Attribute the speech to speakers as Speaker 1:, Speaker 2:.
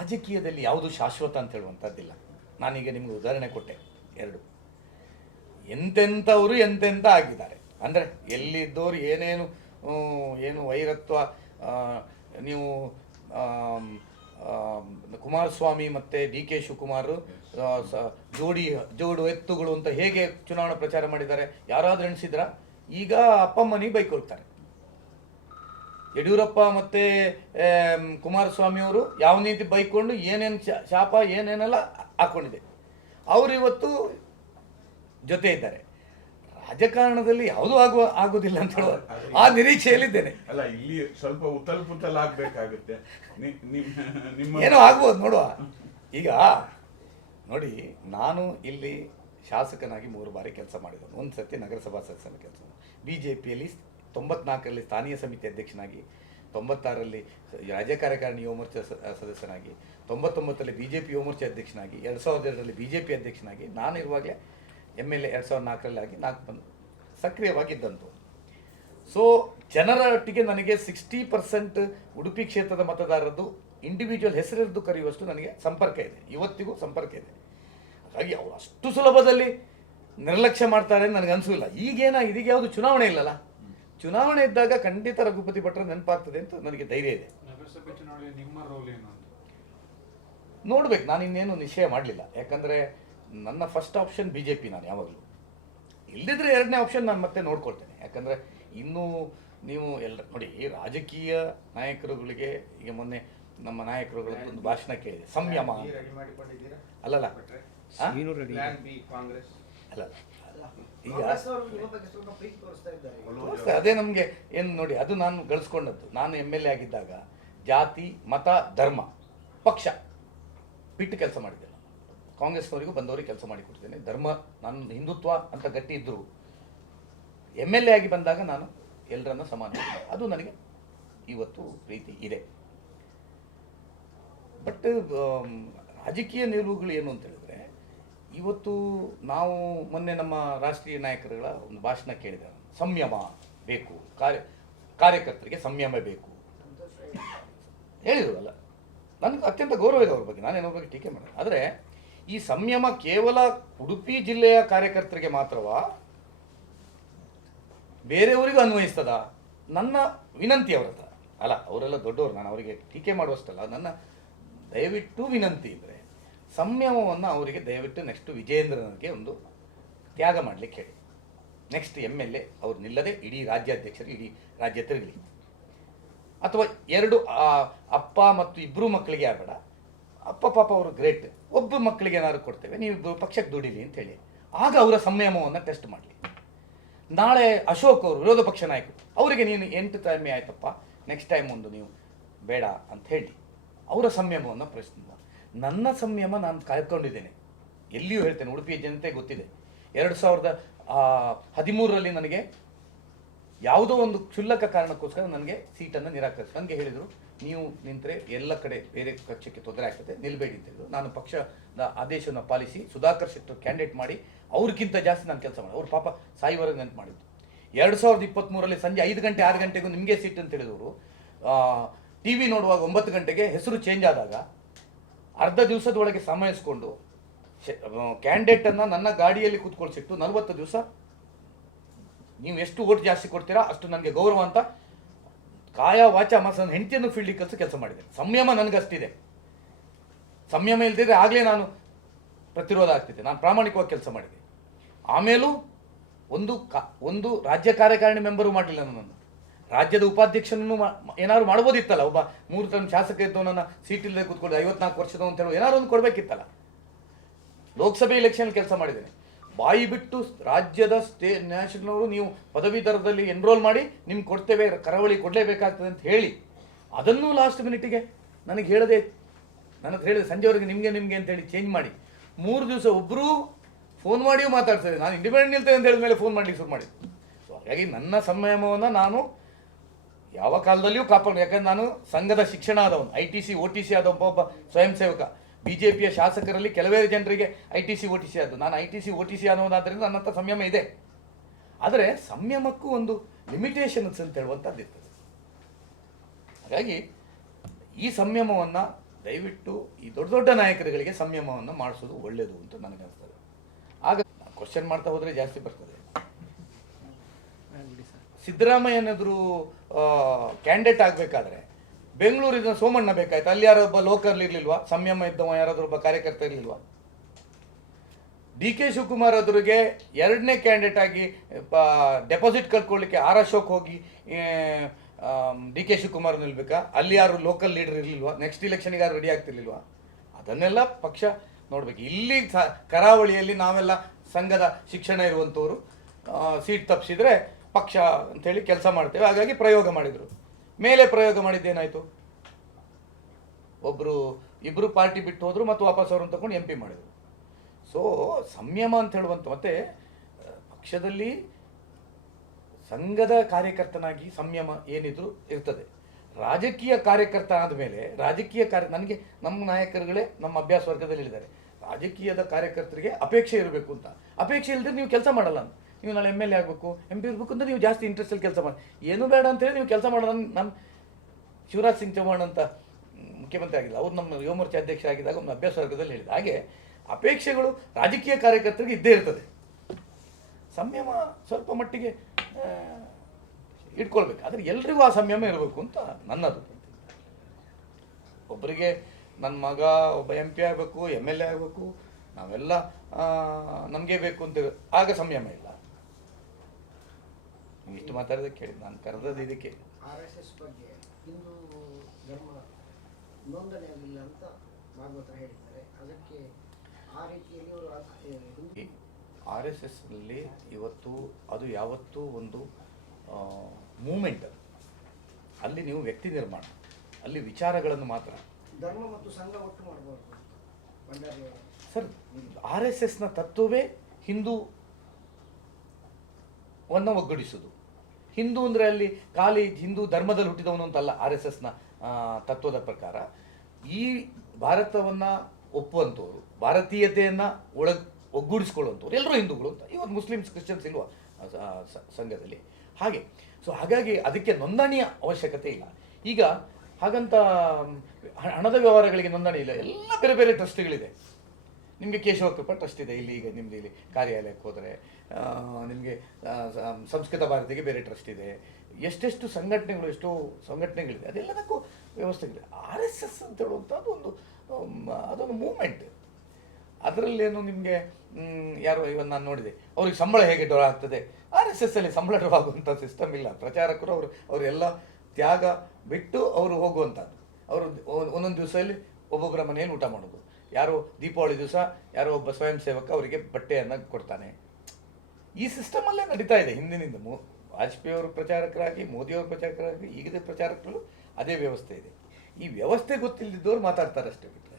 Speaker 1: ರಾಜಕೀಯದಲ್ಲಿ ಯಾವುದು ಶಾಶ್ವತ ಅಂತ ಹೇಳುವಂಥದ್ದಿಲ್ಲ ನಾನೀಗ ನಿಮಗೆ ಉದಾಹರಣೆ ಕೊಟ್ಟೆ, ಎರಡು. ಎಂತೆಂಥವರು ಎಂತೆಂಥ ಆಗಿದ್ದಾರೆ. ಅಂದರೆ ಎಲ್ಲಿದ್ದವರು ಏನೇನು ಏನು ವೈರತ್ವ ನೀವು ಕುಮಾರಸ್ವಾಮಿ ಮತ್ತು ಡಿ ಕೆ ಶಿವಕುಮಾರ್ ಜೋಡಿ, ಜೋಡು ಎತ್ತುಗಳು ಅಂತ ಹೇಗೆ ಚುನಾವಣಾ ಪ್ರಚಾರ ಮಾಡಿದ್ದಾರೆ, ಯಾರಾದರೂ ಎಣಿಸಿದ್ರ? ಈಗ ಅಪ್ಪಮ್ಮನಿಗೆ ಬೈಕ್ ಕೊಡ್ತಾರೆ ಯಡಿಯೂರಪ್ಪ ಮತ್ತೆ ಕುಮಾರಸ್ವಾಮಿಯವರು ಕುಮಾರಸ್ವಾಮಿ ಅವರು ಯಾವ ನೀತಿ ಬೈಕೊಂಡು ಏನೇನು ಶಾಪ ಏನೇನೆಲ್ಲ ಹಾಕೊಂಡಿದೆ. ಅವರು ಇವತ್ತು ಜೊತೆ ಇದ್ದಾರೆ. ರಾಜಕಾರಣದಲ್ಲಿ ಯಾವುದೂ ಆಗುವ ಆಗುದಿಲ್ಲ ಅಂತ ಹೇಳುವ ಆ ನಿರೀಕ್ಷೆಯಲ್ಲಿದ್ದೇನೆ.
Speaker 2: ಅಲ್ಲ ಇಲ್ಲಿ ಸ್ವಲ್ಪ ಉತ್ತಲ್ ಪುತ್ತಲ್ ಆಗ್ಬೇಕಾಗುತ್ತೆ.
Speaker 1: ಏನೋ ಆಗ್ಬೋದು ನೋಡುವ. ಈಗ ನೋಡಿ ನಾನು ಇಲ್ಲಿ ಶಾಸಕನಾಗಿ ಮೂರು ಬಾರಿ ಕೆಲಸ ಮಾಡಿದನು ಒಂದು ಸತಿ ನಗರಸಭಾ ಸದಸ್ಯನ ಕೆಲಸ ಬಿ ಜೆ ಪಿಯಲ್ಲಿ ತೊಂಬತ್ನಾಲ್ಕರಲ್ಲಿ ಸ್ಥಾನೀಯ ಸಮಿತಿ ಅಧ್ಯಕ್ಷನಾಗಿ, ತೊಂಬತ್ತಾರರಲ್ಲಿ ರಾಜ್ಯ ಕಾರ್ಯಕಾರಿಣಿ ಯುವ ಮೋರ್ಚಾ ಸ- ಸದಸ್ಯನಾಗಿ, ತೊಂಬತ್ತೊಂಬತ್ತರಲ್ಲಿ B J P Yuva Morcha ಅಧ್ಯಕ್ಷನಾಗಿ, ಎರಡು ಸಾವಿರದ ಎರಡರಲ್ಲಿ ಬಿ ಜೆ ಪಿ ಅಧ್ಯಕ್ಷನಾಗಿ ನಾನು ಇರುವಾಗಲೇ ಎಂ ಎಲ್ ಎ ಎರಡು ಸಾವಿರದ ನಾಲ್ಕರಲ್ಲಿ ಆಗಿ ನಾಲ್ಕು ಬಂದು ಸಕ್ರಿಯವಾಗಿದ್ದಂತು ಸೊ ಜನರ ಒಟ್ಟಿಗೆ ನನಗೆ ಸಿಕ್ಸ್ಟಿ ಪರ್ಸೆಂಟ್ ಉಡುಪಿ ಕ್ಷೇತ್ರದ ಮತದಾರರದ್ದು ಇಂಡಿವಿಜುವಲ್ ಹೆಸರಿದ್ದು ಕರೆಯುವಷ್ಟು ನನಗೆ ಸಂಪರ್ಕ ಇದೆ. ಇವತ್ತಿಗೂ ಸಂಪರ್ಕ ಇದೆ. ಹಾಗಾಗಿ ಅವರು ಅಷ್ಟು ಸುಲಭದಲ್ಲಿ ನಿರ್ಲಕ್ಷ್ಯ ಮಾಡ್ತಾರೆ ನನಗೆ ಅನಿಸಿಲ್ಲ ಈಗೇನ, ಇದೀಗ ಯಾವುದು ಚುನಾವಣೆ ಇಲ್ಲಲ್ಲ? ಚುನಾವಣೆ ಇದ್ದಾಗ ಖಂಡಿತ ರಘುಪತಿ ಭಟ್ರ ನೆನಪಾಗ್ತದೆ ಅಂತ ನನಗೆ ಧೈರ್ಯ ಇದೆ. ನೋಡ್ಬೇಕು ನಾನು ಇನ್ನೇನು ನಿಶ್ಚಯ ಮಾಡಲಿಲ್ಲ. ಯಾಕಂದ್ರೆ ನನ್ನ first option B J P ನಾನು ಯಾವಾಗಲೂ. ಇಲ್ಲದಿದ್ರೆ ಎರಡನೇ ಆಪ್ಷನ್ ನಾನು ಮತ್ತೆ ನೋಡ್ಕೊಳ್ತೇನೆ. ಯಾಕಂದ್ರೆ ಇನ್ನೂ ನೀವು ಎಲ್ಲ ನೋಡಿ ಈ ರಾಜಕೀಯ ನಾಯಕರುಗಳಿಗೆ ಈಗ ಮೊನ್ನೆ ನಮ್ಮ ನಾಯಕರುಗಳ ಒಂದು ಭಾಷಣ ಕೇಳಿದೆ. ಸಂಯಮ ಅಲ್ಲಲ್ಲ. ಅಲ್ಲಲ್ಲ. ಈಗ ತೋರಿಸ್ತಾರೆ. ಅದೇ ನಮಗೆ ಏನು ನೋಡಿ ಅದು ನಾನು ಗಳಿಸ್ಕೊಂಡದ್ದು. ನಾನು ಎಂ ಎಲ್ ಎ ಆಗಿದ್ದಾಗ ಜಾತಿ ಮತ ಧರ್ಮ ಪಕ್ಷ ಬಿಟ್ಟು ಕೆಲಸ ಮಾಡಿದ್ದೆ ನಾನು ಕಾಂಗ್ರೆಸ್ನವರಿಗೂ ಬಂದವರಿಗೆ ಕೆಲಸ ಮಾಡಿ ಕೊಡ್ತೇನೆ ಧರ್ಮ ನಾನು ಹಿಂದುತ್ವ ಅಂತ ಗಟ್ಟಿ ಇದ್ದರು ಎಂ ಎಲ್ ಎ ಆಗಿ ಬಂದಾಗ ನಾನು ಎಲ್ಲರನ್ನ ಸಮಾನ. ಅದು ನನಗೆ ಇವತ್ತು ಪ್ರೀತಿ ಇದೆ. ಬಟ್ ರಾಜಕೀಯ ನಿಲುವುಗಳು ಏನು ಅಂತ ಹೇಳಿದ್ರೆ ಇವತ್ತು ನಾವು ಮೊನ್ನೆ ನಮ್ಮ ರಾಷ್ಟ್ರೀಯ ನಾಯಕರುಗಳ ಒಂದು ಭಾಷಣ ಕೇಳಿದೆ. ಸಂಯಮ ಬೇಕು. ಕಾರ್ಯ, ಕಾರ್ಯಕರ್ತರಿಗೆ ಸಂಯಮ ಬೇಕು. ಹೇಳಿದ್ರಲ್ಲ. ನನಗೆ ಅತ್ಯಂತ ಗೌರವ ಇದೆ ಅವ್ರ ಬಗ್ಗೆ. ನಾನು ಏನೋ ಬಗ್ಗೆ ಟೀಕೆ ಮಾಡಿದೆ ಆದರೆ ಈ ಸಂಯಮ ಕೇವಲ ಉಡುಪಿ ಜಿಲ್ಲೆಯ ಕಾರ್ಯಕರ್ತರಿಗೆ ಮಾತ್ರವಾ? ಬೇರೆಯವರಿಗೂ ಅನ್ವಯಿಸ್ತದ? ನನ್ನ ವಿನಂತಿ ಅವರ ಹತ್ರ. ಅಲ್ಲ, ಅವರೆಲ್ಲ ದೊಡ್ಡವರು. ನಾನು ಅವರಿಗೆ ಟೀಕೆ ಮಾಡುವಷ್ಟಲ್ಲ. ನನ್ನ ದಯವಿಟ್ಟು ವಿನಂತಿ ಅಂದರೆ ಸಂಯಮವನ್ನು ಅವರಿಗೆ ದಯವಿಟ್ಟು ನೆಕ್ಸ್ಟ್ ವಿಜಯೇಂದ್ರನಿಗೆ ಒಂದು ತ್ಯಾಗ ಮಾಡಲಿಕ್ಕೆ ಹೇಳಿ. ನೆಕ್ಸ್ಟ್ ಎಂ ಎಲ್ ಎ ಅವ್ರು ನಿಲ್ಲದೆ ಇಡೀ ರಾಜ್ಯಾಧ್ಯಕ್ಷರು ಇಡೀ ರಾಜ್ಯ ತಿರುಗಲಿ. ಅಥವಾ ಎರಡು ಅಪ್ಪ ಮತ್ತು ಇಬ್ಬರು ಮಕ್ಕಳಿಗೆ ಆಗಬೇಡ ಅಪ್ಪ, ಪಾಪ ಅವರು ಗ್ರೇಟ್ ಒಬ್ಬ ಮಕ್ಕಳಿಗೆ ಏನಾದ್ರು ಕೊಡ್ತೇವೆ ನೀವು ಪಕ್ಷಕ್ಕೆ ದುಡಿಲಿ ಅಂತ ಹೇಳಿ. ಆಗ ಅವರ ಸಂಯಮವನ್ನು ಟೆಸ್ಟ್ ಮಾಡಲಿ. ನಾಳೆ ಅಶೋಕ್ ಅವರು, ವಿರೋಧ ಪಕ್ಷ ನಾಯಕರು, ಅವರಿಗೆ ನೀನು ಎಂಟು ಟೈಮ್ ಆಯ್ತಪ್ಪ ನೆಕ್ಸ್ಟ್ ಟೈಮ್ ಒಂದು ನೀವು ಬೇಡ ಅಂತ ಹೇಳಿ. ಅವರ ಸಂಯಮವನ್ನು ಪ್ರಶ್ನೆ ನನ್ನ ಸಂಯಮ ನಾನು ಕಾಯ್ಕೊಂಡಿದ್ದೇನೆ. ಎಲ್ಲಿಯೂ ಹೇಳ್ತೇನೆ, ಉಡುಪಿಯ ಜನತೆ ಗೊತ್ತಿದೆ. ಎರಡು ಸಾವಿರದ ಹದಿಮೂರರಲ್ಲಿ ನನಗೆ ಯಾವುದೋ ಒಂದು ಕ್ಷುಲ್ಲಕ ಕಾರಣಕ್ಕೋಸ್ಕರ ನನಗೆ ಸೀಟನ್ನು ನಿರಾಕರಿಸಿ ನನಗೆ ಹೇಳಿದರು, ನೀವು ನಿಂತರೆ ಎಲ್ಲ ಕಡೆ ಬೇರೆ ಪಕ್ಷಕ್ಕೆ ತೊಂದರೆ ಆಗ್ತದೆ, ನಿಲ್ಬೇಡಿ ಅಂತ ಹೇಳಿದ್ರು. ನಾನು ಪಕ್ಷದ ಆದೇಶವನ್ನು ಪಾಲಿಸಿ ಸುಧಾಕರ್ ಶೆಟ್ಟರ್ ಕ್ಯಾಂಡಿಡೇಟ್ ಮಾಡಿ, ಅವ್ರಿಗಿಂತ ಜಾಸ್ತಿ ನಾನು ಕೆಲಸ ಮಾಡಿ ಅವ್ರು ಪಾಪ ಸಾಯಿವರೆಗೆ ನೆನಪು ಮಾಡಿದ್ದು. ಎರಡು ಸಾವಿರದ ಇಪ್ಪತ್ತ್ಮೂರರಲ್ಲಿ ಸಂಜೆ ಐದು ಗಂಟೆ, ಆರು ಗಂಟೆಗೂ ನಿಮಗೆ ಸೀಟ್ ಅಂತ ಹೇಳಿದವರು ಟಿ ವಿ ನೋಡುವಾಗ ಒಂಬತ್ತು ಗಂಟೆಗೆ ಹೆಸರು ಚೇಂಜ್ ಆದಾಗ ಅರ್ಧ ದಿವಸದೊಳಗೆ ಸಮಯಿಸ್ಕೊಂಡು ಕ್ಯಾಂಡಿಡೇಟನ್ನು ನನ್ನ ಗಾಡಿಯಲ್ಲಿ ಕೂತ್ಕೊಳ್ಸಿಟ್ಟು ನಲವತ್ತು ದಿವಸ ನೀವು ಎಷ್ಟು ಓಟ್ ಜಾಸ್ತಿ ಕೊಡ್ತೀರಾ ಅಷ್ಟು ನನಗೆ ಗೌರವ ಅಂತ ಕಾಯ ವಾಚ ನನ್ನ ಹೆಂಡತಿಯನ್ನು ಫೀಲ್ಡಿಗೆ ಕೆಲಸ ಕೆಲಸ ಮಾಡಿದೆ ಸಂಯಮ ನನಗಷ್ಟಿದೆ. ಸಂಯಮ ಇಲ್ದಿದ್ರೆ ಆಗಲೇ ನಾನು ಪ್ರತಿರೋಧ ಆಗ್ತಿದ್ದೆ. ನಾನು ಪ್ರಾಮಾಣಿಕವಾಗಿ ಕೆಲಸ ಮಾಡಿದೆ ಆಮೇಲೂ ಒಂದು ಕಾ ಒಂದು ರಾಜ್ಯ ಕಾರ್ಯಕಾರಿಣಿ ಮೆಂಬರು ಮಾಡಲಿಲ್ಲ ನನ್ನನ್ನು. ರಾಜ್ಯದ ಉಪಾಧ್ಯಕ್ಷನನ್ನು ಏನಾದ್ರು ಮಾಡ್ಬೋದಿತ್ತಲ್ಲ? ಒಬ್ಬ ಮೂರು ಟರ್ಮ್ ಶಾಸಕ ಇದ್ದವನನ್ನು ಸೀಟ್ ಇಲ್ಲದೆ ಕೂತ್ಕೊಂಡು ಐವತ್ನಾಲ್ಕು ವರ್ಷದ ಅಂತ ಹೇಳಿ ಏನಾದ್ರು ಒಂದು ಕೊಡಬೇಕಿತ್ತಲ್ಲ? ಲೋಕಸಭೆ ಎಲೆಕ್ಷನ್ ಕೆಲಸ ಮಾಡಿದ್ದೇನೆ. ಬಾಯಿ ಬಿಟ್ಟು ರಾಜ್ಯದ ಸ್ಟೇ ನ್ಯಾಷನಲ್ ನೀವು ಪದವೀಧರದಲ್ಲಿ ಎನ್ರೋಲ್ ಮಾಡಿ ನಿಮ್ಗೆ ಕೊಡ್ತೇವೆ, ಕರಾವಳಿ ಕೊಡಲೇಬೇಕಾಗ್ತದೆ ಅಂತ ಹೇಳಿ, ಅದನ್ನೂ ಲಾಸ್ಟ್ ಮಿನಿಟಿಗೆ ನನಗೆ ಹೇಳದೆ ನನಗೆ ಹೇಳಿದೆ ಸಂಜೆವರೆಗೆ ನಿಮಗೆ ನಿಮಗೆ ಅಂತ ಹೇಳಿ ಚೇಂಜ್ ಮಾಡಿ. ಮೂರು ದಿವಸ ಒಬ್ಬರೂ ಫೋನ್ ಮಾಡಿಯೂ ಮಾತಾಡ್ತಾರೆ ನಾನು ಇಂಡಿಪೆಂಡೆಂಟ್ ನಿಲ್ತೇನೆ ಅಂತ ಹೇಳಿದ ಮೇಲೆ ಫೋನ್ ಮಾಡಲಿಕ್ಕೆ ಶುರು ಮಾಡಿದ್ದು. ಹಾಗಾಗಿ ನನ್ನ ಸಂಯಮವನ್ನು ನಾನು ಯಾವ ಕಾಲದಲ್ಲಿಯೂ ಕಾಪಾಡು. ಯಾಕಂದ್ರೆ ನಾನು ಸಂಘದ ಶಿಕ್ಷಣ ಆದವನು I T C O T C ಆದ ಒಬ್ಬ ಸ್ವಯಂ ಸೇವಕ. ಬಿ ಜೆ ಶಾಸಕರಲ್ಲಿ ಕೆಲವೇ ಜನರಿಗೆ I T C O T C ಆದ್ದು. ನಾನು I T C O T C ಅನ್ನೋದಾದ್ರಿಂದ ನನ್ನ ಹತ್ರ ಸಂಯಮ ಇದೆ. ಆದರೆ ಸಂಯಮಕ್ಕೂ ಒಂದು ಲಿಮಿಟೇಷನ್ಸ್ ಅಂತ ಹೇಳುವಂಥದ್ದು ಇರ್ತದೆ ಹಾಗಾಗಿ ಈ ಸಂಯಮವನ್ನು ದಯವಿಟ್ಟು ಈ ದೊಡ್ಡ ದೊಡ್ಡ ನಾಯಕರುಗಳಿಗೆ ಸಂಯಮವನ್ನು ಮಾಡಿಸೋದು ಒಳ್ಳೆಯದು ಅಂತ ನನಗನ್ನಿಸ್ತದೆ ಆಗ ಕ್ವಶನ್ ಮಾಡ್ತಾ ಹೋದರೆ ಜಾಸ್ತಿ ಬರ್ತದೆ. ಸಿದ್ದರಾಮಯ್ಯನಾದ್ರು ಕ್ಯಾಂಡಿಡೇಟ್ ಆಗಬೇಕಾದ್ರೆ ಬೆಂಗಳೂರಿನ ಸೋಮಣ್ಣ ಬೇಕಾಯ್ತು. ಅಲ್ಲಿ ಯಾರೋ ಒಬ್ಬ ಲೋಕಲ್ ಇರಲಿಲ್ವಾ? ಸಂಯಮ ಇದ್ದವ, ಯಾರಾದ್ರೂ ಒಬ್ಬ ಕಾರ್ಯಕರ್ತ ಇರಲಿಲ್ವಾ? ಡಿ ಕೆ ಶಿವಕುಮಾರ್ ಅವರಿಗೆ ಎರಡನೇ ಕ್ಯಾಂಡಿಡೇಟ್ ಆಗಿ ಡೆಪಾಸಿಟ್ ಕಟ್ಕೊಳ್ಳಿಕ್ಕೆ ಆರ್ ಅಶೋಕ್ ಹೋಗಿ ಡಿ ಕೆ ಶಿವಕುಮಾರ್ ನಿಲ್ಬೇಕಾ? ಅಲ್ಲಿ ಯಾರು ಲೋಕಲ್ ಲೀಡರ್ ಇರಲಿಲ್ವಾ? ನೆಕ್ಸ್ಟ್ ಇಲೆಕ್ಷನ್ಗೆ ಯಾರು ರೆಡಿ ಆಗ್ತಿರ್ಲಿಲ್ವಾ? ಅದನ್ನೆಲ್ಲ ಪಕ್ಷ ನೋಡ್ಬೇಕು. ಇಲ್ಲಿ ಕರಾವಳಿಯಲ್ಲಿ ನಾವೆಲ್ಲ ಸಂಘದ ಶಿಕ್ಷಣ ಇರುವಂಥವ್ರು ಸೀಟ್ ತಪ್ಪಿಸಿದ್ರೆ ಪಕ್ಷ ಅಂತೇಳಿ ಕೆಲಸ ಮಾಡ್ತೇವೆ. ಹಾಗಾಗಿ ಪ್ರಯೋಗ ಮಾಡಿದರು. ಮೇಲೆ ಪ್ರಯೋಗ ಮಾಡಿದ್ದೇನಾಯಿತು? ಒಬ್ಬರು ಇಬ್ಬರು ಪಾರ್ಟಿ ಬಿಟ್ಟು ಹೋದ್ರು ಮತ್ತು ವಾಪಸ್ ಅವ್ರನ್ನ ತಗೊಂಡು ಎಂ ಪಿ ಮಾಡಿದರು. ಸೊ ಸಂಯಮ ಅಂತ ಹೇಳುವಂಥ ಮತ್ತೆ, ಪಕ್ಷದಲ್ಲಿ ಸಂಘದ ಕಾರ್ಯಕರ್ತನಾಗಿ ಸಂಯಮ ಏನಿದ್ರು ಇರ್ತದೆ. ರಾಜಕೀಯ ಕಾರ್ಯಕರ್ತ ಆದಮೇಲೆ ರಾಜಕೀಯ ಕಾರ್ಯ, ನನಗೆ ನಮ್ಮ ನಾಯಕರುಗಳೇ ನಮ್ಮ ಅಭ್ಯಾಸ ವರ್ಗದಲ್ಲಿ ಹೇಳಿದ್ದಾರೆ. ರಾಜಕೀಯದ ಕಾರ್ಯಕರ್ತರಿಗೆ ಅಪೇಕ್ಷೆ ಇರಬೇಕು ಅಂತ. ಅಪೇಕ್ಷೆ ಇಲ್ಲದೆ ನೀವು ಕೆಲಸ ಮಾಡಲ್ಲ ಅಂತ. ನೀವು ನಾಳೆ ಎಂ ಎಲ್ ಎ ಆಗಬೇಕು ಎಂ ಪಿ ಇರಬೇಕು ಅಂತ ನೀವು ಜಾಸ್ತಿ ಇಂಟ್ರೆಸ್ಟಲ್ಲಿ ಕೆಲಸ ಮಾಡಿ, ಏನು ಬೇಡ ಅಂತೇಳಿ ನೀವು ಕೆಲಸ ಮಾಡೋಣ ನಮ್ಮ ಶಿವರಾಜ್ ಸಿಂಗ್ ಚೌಹಾಣ್ ಅಂತ ಮುಖ್ಯಮಂತ್ರಿ ಆಗಿಲ್ಲ ಅವ್ರು ನಮ್ಮ ಯುವ ಅಧ್ಯಕ್ಷ ಆಗಿದ್ದಾಗ ಒಂದು ಅಭ್ಯಾಸ ವರ್ಗದಲ್ಲಿ ಹೇಳಿದ ಹಾಗೆ ಅಪೇಕ್ಷೆಗಳು ರಾಜಕೀಯ ಕಾರ್ಯಕರ್ತರಿಗೆ ಇದ್ದೇ ಇರ್ತದೆ. ಸಂಯಮ ಸ್ವಲ್ಪ ಮಟ್ಟಿಗೆ ಇಟ್ಕೊಳ್ಬೇಕು. ಆದರೆ ಎಲ್ರಿಗೂ ಆ ಸಂಯಮ ಇರಬೇಕು ಅಂತ ನನ್ನದು. ಒಬ್ಬರಿಗೆ ನನ್ನ ಮಗ ಒಬ್ಬ ಎಂ ಪಿ ಆಗಬೇಕು ಎಂ ಎಲ್ ಎ ಆಗಬೇಕು, ನಾವೆಲ್ಲ ನಮಗೆ ಬೇಕು ಅಂತ ಆಗ ಸಂಯಮ ಇಲ್ಲ. ಇಷ್ಟು ಮಾತಾಡೋದಕ್ಕೆ ಕೇಳಿ ನಾನು ಕರೆದದ್ದು ಇದಕ್ಕೆ.
Speaker 3: ಆರ್ ಎಸ್ ಎಸ್ ಬಗ್ಗೆ ಹಿಂದೂ ಧರ್ಮ ನೋಂದಣಿ ಆಗಲಿಲ್ಲ ಅಂತ ಭಾಗವತರ ಹೇಳಿದ್ದಾರೆ. ಅದಕ್ಕೆ ಆ ರೀತಿಯಲ್ಲಿ ಅವರು
Speaker 1: ಆರ್ ಎಸ್ ಎಸ್ನಲ್ಲಿ ಇವತ್ತು ಅದು ಯಾವತ್ತೂ ಒಂದು ಮೂಮೆಂಟ್. ಅಲ್ಲಿ ನೀವು ವ್ಯಕ್ತಿ ನಿರ್ಮಾಣ ಅಲ್ಲಿ ವಿಚಾರಗಳನ್ನು ಮಾತ್ರ.
Speaker 3: ಧರ್ಮ ಮತ್ತು ಸಂಘ ಒಟ್ಟು ಮಾಡಬಾರ್ದು ಅವರು.
Speaker 1: ಸರ್ ಆರ್ ಎಸ್ ಎಸ್ನ ತತ್ವವೇ ಹಿಂದೂ ವನ್ನು ಒಗ್ಗೂಡಿಸುವುದು ಹಿಂದೂ ಅಂದರೆ ಅಲ್ಲಿ ಖಾಲಿ ಹಿಂದೂ ಧರ್ಮದಲ್ಲಿ ಹುಟ್ಟಿದವನು ಅಂತಲ್ಲ ಆರ್ ಎಸ್ ಎಸ್ನ ತತ್ವದ ಪ್ರಕಾರ. ಈ ಭಾರತವನ್ನು ಒಪ್ಪುವಂಥವ್ರು ಭಾರತೀಯತೆಯನ್ನು ಒಳಗ್ ಒಗ್ಗೂಡಿಸ್ಕೊಳ್ಳುವಂಥವ್ರು ಎಲ್ಲರೂ ಹಿಂದೂಗಳು ಅಂತ. ಇವತ್ತು ಮುಸ್ಲಿಮ್ಸ್, ಕ್ರಿಶ್ಚಿಯನ್ಸ್ ಇಲ್ವಾ ಸಂಘದಲ್ಲಿ. ಹಾಗೆ ಸೊ ಹಾಗಾಗಿ ಅದಕ್ಕೆ ನೋಂದಣಿಯ ಅವಶ್ಯಕತೆ ಇಲ್ಲ. ಈಗ ಹಾಗಂತ ಹಣದ ವ್ಯವಹಾರಗಳಿಗೆ ನೋಂದಣಿ ಇಲ್ಲ. ಎಲ್ಲ ಬೇರೆ ಬೇರೆ ಟ್ರಸ್ಟ್ಗಳಿದೆ. ನಿಮಗೆ ಕೇಶವ ಕೃಪಾ ಟ್ರಸ್ಟ್ ಇದೆ ಇಲ್ಲಿ ಈಗ ನಿಮ್ಮದು ಇಲ್ಲಿ ಕಾರ್ಯಾಲಯಕ್ಕೆ ಹೋದರೆ. ನಿಮಗೆ ಸಂಸ್ಕೃತ ಭಾರತಿಗೆ ಬೇರೆ ಟ್ರಸ್ಟ್ ಇದೆ. ಎಷ್ಟೆಷ್ಟು ಸಂಘಟನೆಗಳು, ಎಷ್ಟೋ ಸಂಘಟನೆಗಳಿದೆ. ಅದೆಲ್ಲದಕ್ಕೂ ವ್ಯವಸ್ಥೆಗಳಿದೆ. ಆರ್ ಎಸ್ ಎಸ್ ಅಂತ ಹೇಳುವಂಥದ್ದು ಒಂದು ಅದೊಂದು ಮೂಮೆಂಟ್ ಅದರಲ್ಲೇನು ನಿಮಗೆ ಯಾರು ಇವನ್ ನಾನು ನೋಡಿದೆ. ಅವ್ರಿಗೆ ಸಂಬಳ ಹೇಗೆ ಡ್ರಾ ಆಗ್ತದೆ? ಆರ್ ಎಸ್ ಎಸ್ ಅಲ್ಲಿ ಸಂಬಳ ಡ್ರಾ ಸಿಸ್ಟಮ್ ಇಲ್ಲ. ಪ್ರಚಾರಕರು ಅವರು ಅವರೆಲ್ಲ ತ್ಯಾಗ ಬಿಟ್ಟು ಅವರು ಹೋಗುವಂಥದ್ದು. ಅವರು ಒಂದೊಂದು ದಿವಸದಲ್ಲಿ ಒಬ್ಬೊಬ್ಬರ ಮನೆಯಲ್ಲಿ ಊಟ ಮಾಡೋದು. ಯಾರೋ ದೀಪಾವಳಿ ದಿವಸ ಯಾರೋ ಒಬ್ಬ ಸ್ವಯಂ ಸೇವಕ ಅವರಿಗೆ ಬಟ್ಟೆಯನ್ನು ಕೊಡ್ತಾನೆ. ಈ ಸಿಸ್ಟಮಲ್ಲೇ ನಡೀತಾ ಇದೆ. ಹಿಂದಿನಿಂದ ಮೋ, ವಾಜಪೇಯಿ ಅವರು ಪ್ರಚಾರಕರಾಗಿ ಮೋದಿಯವರು ಪ್ರಚಾರಕರಾಗಿ ಈಗಿದೆ ಪ್ರಚಾರಕರು ಅದೇ ವ್ಯವಸ್ಥೆ ಇದೆ. ಈ ವ್ಯವಸ್ಥೆ ಗೊತ್ತಿಲ್ಲದಿದ್ದವ್ರು ಮಾತಾಡ್ತಾರೆ ಅಷ್ಟೇ ಬಿಟ್ಟು